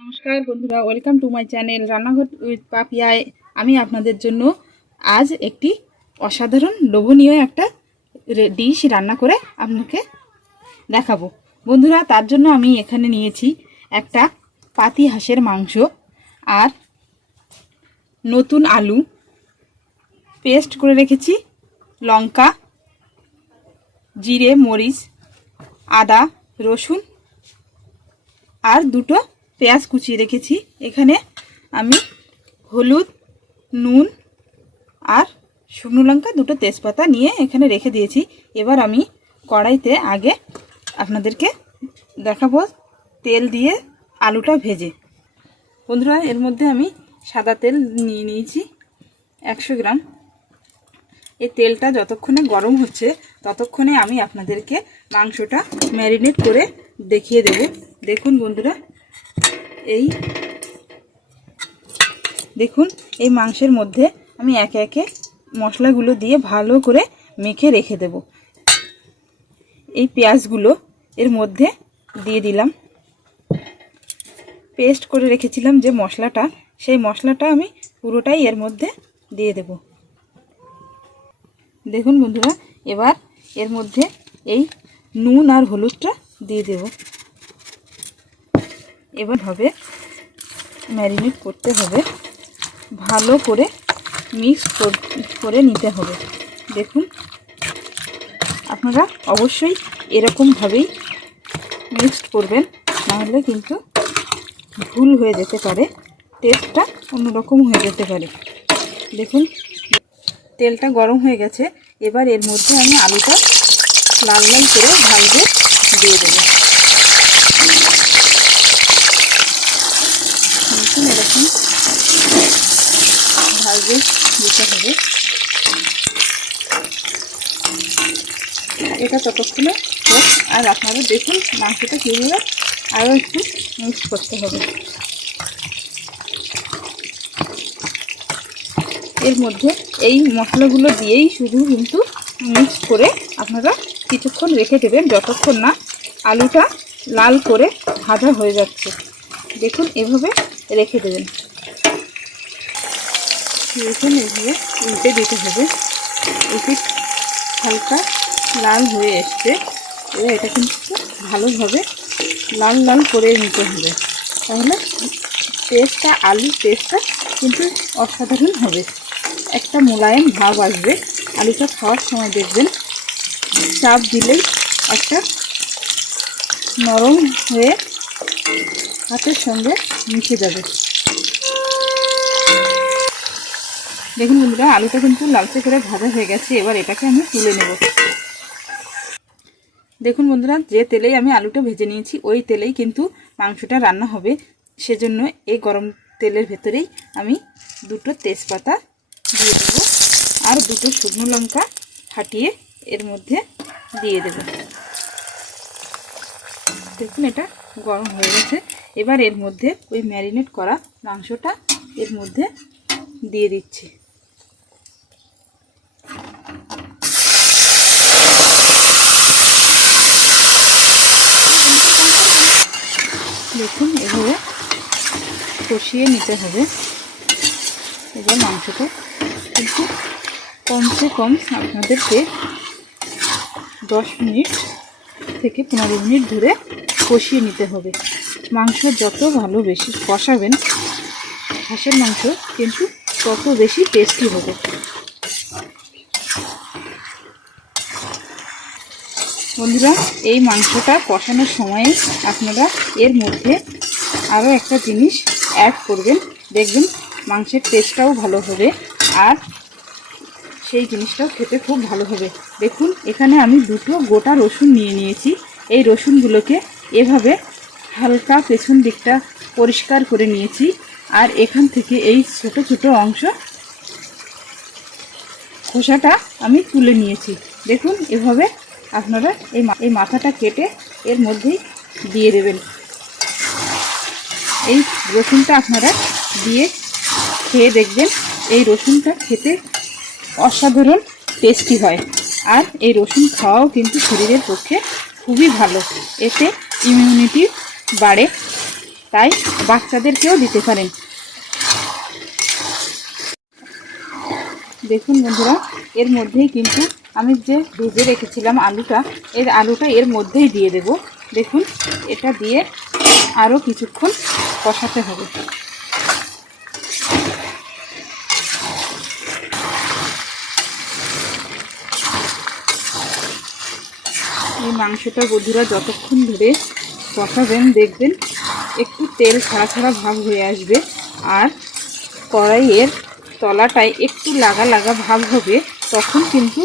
নমস্কার বন্ধুরা, welcome to my channel রান্নাঘর উইথ পাপিয়ায়। আমি আপনাদের জন্য আজ একটি অসাধারণ লোভনীয় একটা ডিশ রান্না করে আপনাকে দেখাবো। বন্ধুরা, তার জন্য আমি এখানে নিয়েছি একটা পাতি হাঁসের মাংস আর নতুন আলু পেস্ট করে রেখেছি, লঙ্কা, জিরে, মরিচ, আদা, রসুন আর দুটো পেঁয়াজ কুচিয়ে রেখেছি। এখানে আমি হলুদ, নুন আর শুকনো লঙ্কা, দুটো তেজপাতা নিয়ে এখানে রেখে দিয়েছি। এবার আমি কড়াইতে আগে আপনাদেরকে দেখাবো তেল দিয়ে আলুটা ভেজে। বন্ধুরা, এর মধ্যে আমি সাদা তেল নিয়ে নিয়েছি 100 গ্রাম। এই তেলটা যতক্ষণে গরম হচ্ছে ততক্ষণে আমি আপনাদেরকে মাংসটা ম্যারিনেট করে দেখিয়ে দেব। দেখুন বন্ধুরা, দেখুন এই মাংসের মধ্যে আমি একে একে মশলাগুলো দিয়ে ভালো করে মেখে রেখে দেব। এই পেঁয়াজগুলো এর মধ্যে দিয়ে দিলাম। পেস্ট করে রেখেছিলাম যে মশলাটা, সেই মশলাটা আমি পুরোটাই এর মধ্যে দিয়ে দেব। দেখুন বন্ধুরা, এবার এর মধ্যে এই নুন আর হলুদটা দিয়ে দেব। এবার হবে ম্যারিনেট করতে হবে, ভালো করে মিক্স করে নিতে হবে। দেখুন, আপনারা অবশ্যই এরকমভাবেই মিক্সড করবেন, নাহলে কিন্তু ভুল হয়ে যেতে পারে, টেস্টটা অন্যরকম হয়ে যেতে পারে। দেখুন, তেলটা গরম হয়ে গেছে। এবার এর মধ্যে আমি আলুটা লাল লাল করে ভাজতে দিয়ে দেবো। এরকম ভাজতে দিতে হবে। এটা ততক্ষণে হোক, আর আপনারা দেখুন মাংসটা কীভাবে আরও একটু মিক্স করতে হবে। এর মধ্যে এই মশলাগুলো দিয়েই শুধু কিন্তু মিক্স করে আপনারা কিছুক্ষণ রেখে দেবেন, যতক্ষণ না আলুটা লাল করে ভাজা হয়ে যাচ্ছে। দেখুন, এভাবে রেখে দেবেন। দেখুন, এভাবে উল্টে দিতে হবে। এটি হালকা লাল হয়ে এসছে। এবার এটা কিন্তু ভালোভাবে লাল লাল করে নিতে হবে, তাহলে টেস্টটা, আলুর টেস্টটা কিন্তু অসাধারণ হবে। একটা মোলায়েম ভাব আসবে। আলুটা খাওয়ার সময় দেখবেন চাপ দিলেই একটা নরম হয়ে হাতের সঙ্গে মিশে যাবে। দেখুন বন্ধুরা, আলুটা কিন্তু লালচে করে ভাজা হয়ে গেছে। এবার এটাকে আমি তুলে নেব। দেখুন বন্ধুরা, যে তেলেই আমি আলুটা ভেজে নিয়েছি ওই তেলেই কিন্তু মাংসটা রান্না হবে। সেজন্য এই গরম তেলের ভেতরেই আমি দুটো তেজপাতা দিয়ে দেব আর দুটো শুকনো লঙ্কা ফাটিয়ে এর মধ্যে দিয়ে দেব। দেখুন, এটা গরম হয়ে গেছে। এবার এর মধ্যে ওই ম্যারিনেট করা মাংসটা এর মধ্যে দিয়ে দিচ্ছি। দেখুন, এভাবে কষিয়ে নিতে হবে। এবার মাংসটা কিন্তু কমসে কম আপনাদেরকে 10 মিনিট থেকে 15 মিনিট ধরে কষিয়ে নিতে হবে। মাংস যত ভালো বেশি কষাবেন, হাঁসের মাংস কিন্তু তত বেশি টেস্টি হবে। বন্ধুরা, এই মাংসটা কষানোর সময়ে আপনারা এর মধ্যে আরও একটা জিনিস অ্যাড করবেন, দেখবেন মাংসের টেস্টটাও ভালো হবে আর সেই জিনিসটাও খেতে খুব ভালো হবে। দেখুন, এখানে আমি দুটো গোটা রসুন নিয়ে নিয়েছি। এই রসুনগুলোকে এভাবে হালকা পেছন দিকটা পরিষ্কার করে নিয়েছি, আর এখান থেকে এই ছোট ছোট অংশ খোসাটা আমি তুলে নিয়েছি। দেখুন, এভাবে আপনারা এই মাথাটা কেটে এর মধ্যেই দিয়ে দেবেন। এই রসুনটা আপনারা দিয়ে খেয়ে দেখবেন, এই রসুনটা খেতে অসাধারণ টেস্টি হয়। আর এই রসুন খাওয়াও কিন্তু শরীরের পক্ষে খুবই ভালো, এতে ইমিউনিটি বাড়ে। তাই বাচ্চাদেরকেও দিতে পারেন। দেখুন বন্ধুরা, এর মধ্যেই কিন্তু আমি যে ভেজে রেখেছিলাম আলুটা এর মধ্যেই দিয়ে দেব। দেখুন, এটা দিয়ে আরও কিছুক্ষণ কষাতে হবে। এই মাংসটা বন্ধুরা যতক্ষণ ধরে কষাবেন দেখবেন একটু তেল ছাড়া ছাড়া ভাব হয়ে আসবে, আর কড়াইয়ের তলাটায় একটু লাগা লাগা ভাব হবে, তখন কিন্তু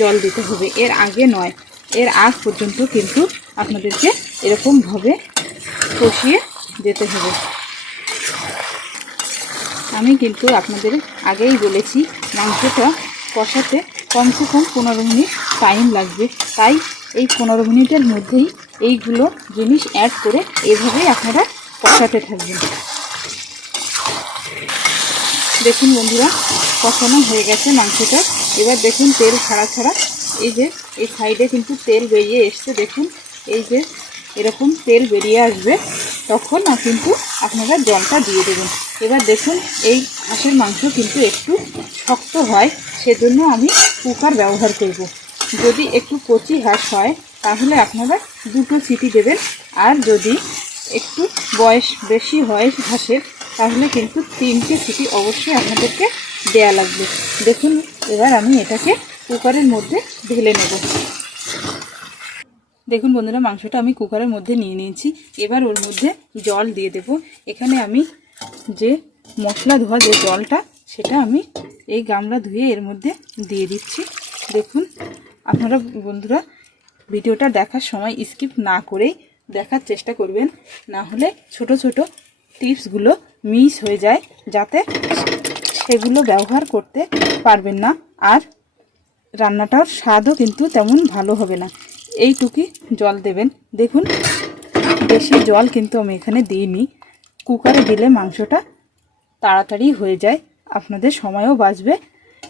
জল দিতে হবে। এর আগে নয়, এর আগ পর্যন্ত কিন্তু আপনাদেরকে এরকমভাবে কষিয়ে যেতে হবে। আমি কিন্তু আপনাদের আগেই বলেছি মাংসটা কষাতে কমসে কম 15 মিনিট টাইম লাগবে, তাই এই 15 মিনিটের মধ্যেই এইগুলো জিনিস অ্যাড করে এভাবেই আপনারা কষাতে থাকবেন। দেখুন বন্ধুরা, কষানো হয়ে গেছে মাংসটা। এবার দেখুন তেল ছাড়া ছাড়া এই যে এই সাইডে কিন্তু তেল বেরিয়ে এসছে। দেখুন এই যে এরকম তেল বেরিয়ে আসবে, তখন কিন্তু আপনারা জলটা দিয়ে দেবেন। এবার দেখুন এই হাঁসের মাংস কিন্তু একটু শক্ত হয়, সেজন্য আমি কুকার ব্যবহার করব। যদি একটু কচি হাঁস হয় তাহলে আপনারা 2টো সিটি দেবেন, আর যদি একটু বয়স বেশি হয় হাঁসের তাহলে কিন্তু 3টে সিটি অবশ্যই আপনাদেরকে দেয়া লাগবে। দেখুন এবার আমি এটাকে কুকারের মধ্যে ঢেলে নেব। দেখুন বন্ধুরা, মাংসটা আমি কুকারের মধ্যে নিয়ে নিয়েছি। এবার ওর মধ্যে জল দিয়ে দেব। এখানে আমি যে মশলা ধোয়া যে জলটা, সেটা আমি এই গামলা ধুয়ে এর মধ্যে দিয়ে দিচ্ছি। দেখুন আপনারা বন্ধুরা ভিডিওটা দেখার সময় স্কিপ না করেই দেখার চেষ্টা করবেন, না হলে ছোট ছোট টিপসগুলো মিস হয়ে যায়, যাতে সেগুলো ব্যবহার করতে পারবেন না, আর রান্নাটার স্বাদও কিন্তু তেমন ভালো হবে না। এইটুকুই জল দেবেন। দেখুন বেশি জল কিন্তু আমি এখানে দিইনি। কুকারে দিলে মাংসটা তাড়াতাড়ি হয়ে যায়, আপনাদের সময়ও বাঁচবে,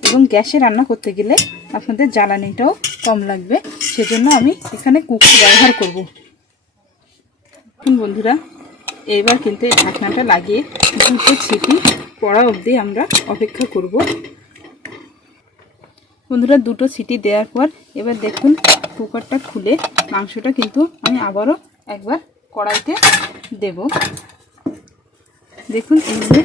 এবং গ্যাসে রান্না করতে গেলে আপনাদের জ্বালানিটাও কম লাগবে, সেজন্য আমি এখানে কুকার ব্যবহার করব। বন্ধুরা এবার কিন্তু এই ঢাকনাটা লাগিয়ে 2টো সিটি পড়া অবধি আমরা অপেক্ষা করব। বন্ধুরা 2টো সিটি দেওয়ার পর এবার দেখুন কুকারটা খুলে মাংসটা কিন্তু আমি আবারও একবার কড়াইতে দেব। দেখুন এইভাবে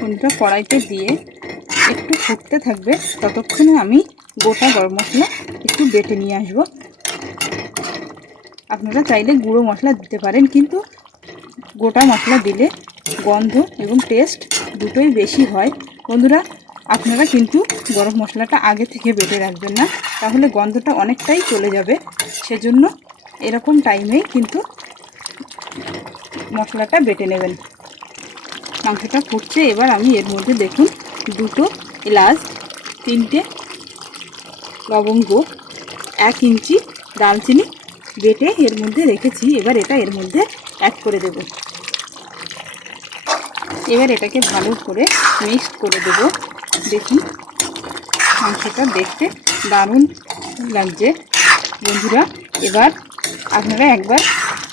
বন্ধুরা কড়াইতে দিয়ে একটু ফুটতে থাকবে, ততক্ষণে আমি গোটা গরম মশলা একটু বেটে নিয়ে আসব। আপনারা চাইলে গুঁড়ো মশলা দিতে পারেন, কিন্তু গোটা মশলা দিলে গন্ধ এবং টেস্ট দুটোই বেশি হয়। বন্ধুরা আপনারা কিন্তু গরম মশলাটা আগে থেকে বেটে রাখবেন না, তাহলে গন্ধটা অনেকটাই চলে যাবে। সেজন্য এরকম টাইমেই কিন্তু মশলাটা বেটে নেবেন। মাংসটা ফুটছে, এবার আমি এর মধ্যে দেখুন 2টো এলাচ, 3টে লবঙ্গ, 1 ইঞ্চি দারচিনি বেটে এর মধ্যে রেখেছি। এবার এটা এর মধ্যে অ্যাড করে দেব। এবার এটাকে ভালো করে মিক্স করে দেব। দেখুন মাংসটা দেখতে দারুণ লাগছে বন্ধুরা। এবার আপনারা একবার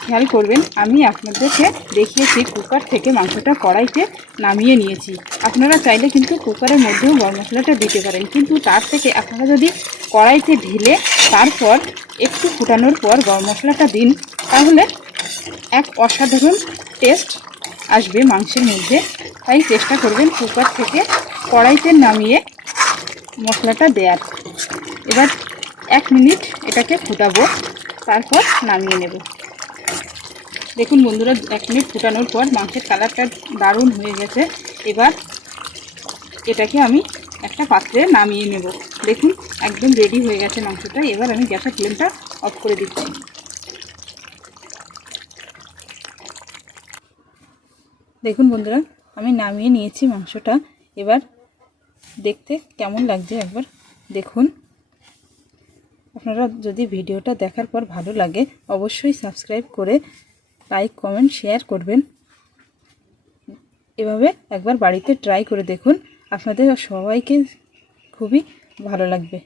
খেয়াল করবেন, আমি আপনাদেরকে দেখিয়েছি কুকার থেকে মাংসটা কড়াইতে নামিয়ে নিয়েছি। আপনারা চাইলে কিন্তু কুকারের মধ্যেও গরম মশলাটা দিতে পারেন, কিন্তু তার থেকে আপনারা যদি কড়াইতে ঢেলে তারপর একটু ফুটানোর পর গরম মশলাটা দিন, তাহলে এক অসাধারণ টেস্ট আসবে মাংসের মধ্যে। তাই চেষ্টা করবেন কুকার থেকে কড়াইতে নামিয়ে মশলাটা দেওয়ার। এবার 1 মিনিট এটাকে ফুটাবো, তারপর নামিয়ে নেব। দেখুন বন্ধুরা 1 মিনিট ফুটানোর পর মাংসের কালারটা দারুণ হয়ে গেছে। এবার এটাকে আমি একটা পাত্রে নামিয়ে নেব। দেখুন একদম রেডি হয়ে গেছে মাংসটা। এবার আমি গ্যাসের ফ্লেমটা অফ করে দিচ্ছি। দেখুন বন্ধুরা আমি নামিয়ে নিয়েছি মাংসটা। এবার দেখতে কেমন লাগছে একবার দেখুন। আপনারা যদি ভিডিওটা দেখার পর ভালো লাগে অবশ্যই সাবস্ক্রাইব করে লাইক কমেন্ট শেয়ার করবেন। এভাবে একবার বাড়িতে ট্রাই করে দেখুন, আপনাদের সবাইকে খুবই ভালো লাগবে।